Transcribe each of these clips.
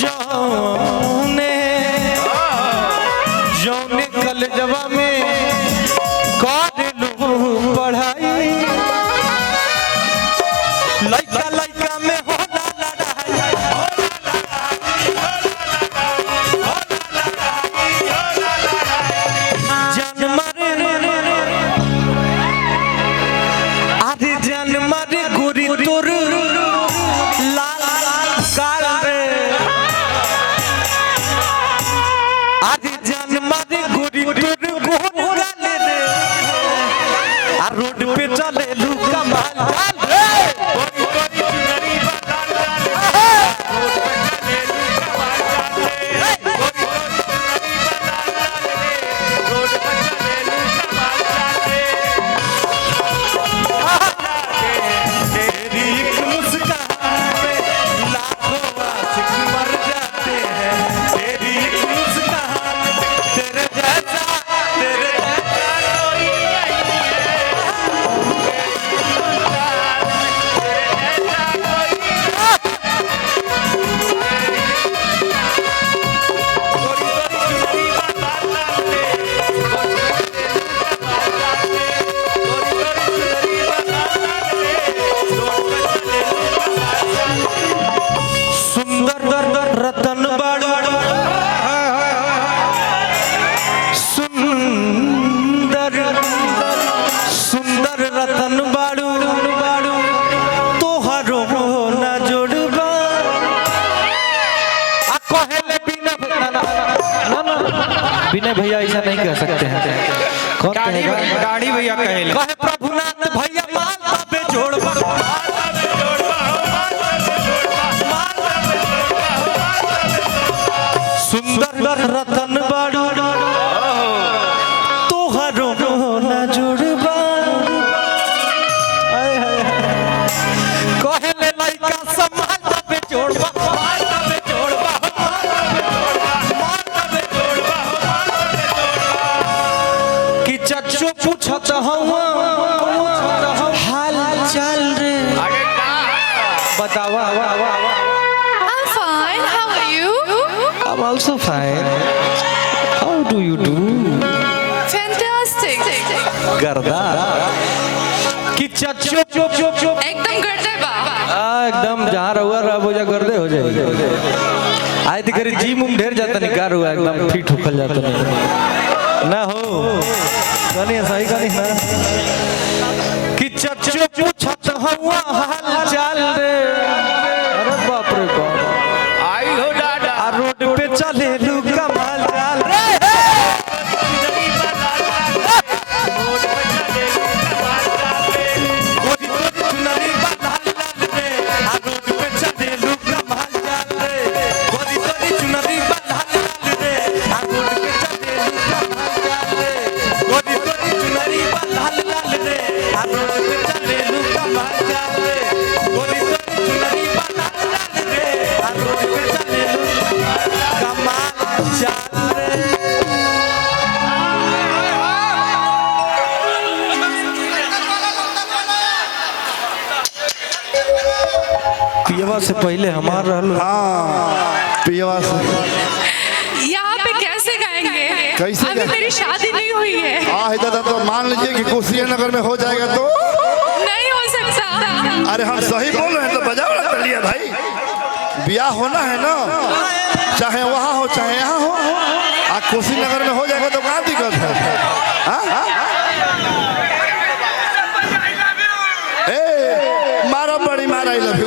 जौने जौने कलजवा में कर लू पढ़ाई लइका लइका में होला रोड पे चले लू कमाल रतन बाड़ू सुंदर सुंदर रतन बाड़ू तोहरो न जोड़बा कहले बिना विनय भैया ऐसा नहीं कह सकते हैं। कौन कहेगा? गाड़ी भैया कहेले कहे प्रभुनाथ भैया माल पे जोड़बा सुंदर रतन बाड़ू तोहरो न जुड़बा कहले लइका समाज पे जोड़बा कि चच्चू पूछत हवा हाल चाल रे बतावा I'm also fine. How do you do? Fantastic. गर्दा कि चुप एकदम गर्दे बा एकदम जहाँ रहुआ रहो जा गर्दे हो जाए आए तो करी जी मुंह ढेर जाता नहीं कार हुआ एकदम फिट उखल जाता नहीं ना हो कहीं सही कहीं ना कि चुप छत हुआ हाल चाल रे अरे बाप रे बाप आई हो डाडा रोड पे चले लू कमाल चाल रे पियवा से पहले हमार रहल पियवा से यहाँ पे कैसे गाएंगे? कैसे अभी मेरी शादी नहीं हुई है। दादा तो मान लीजिए कि कुशीनगर में हो जाएगा तो नहीं हो सकता। अरे हम सही बोल रहे हैं तो बजाओ ना चलिए भाई ब्याह होना है ना चाहे वहाँ हो चाहे यहाँ हो कुशीनगर में हो जाएगा तो क्या दिक्कत है? मारा बड़ी मारा आई लव यू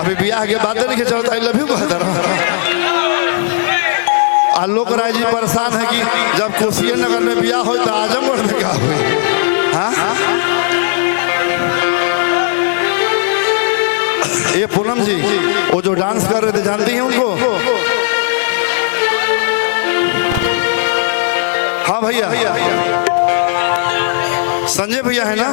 अभी ब्याह के बाद नहीं चलता आई लव यू कहता आलोक राय जी परेशान है कि जब कुशीनगर में ब्याह हो तो आजमगढ़ में क्या हुई? ये पूनम जी वो जो डांस कर रहे थे जानती हैं उनको? हाँ भैया संजय भैया है ना?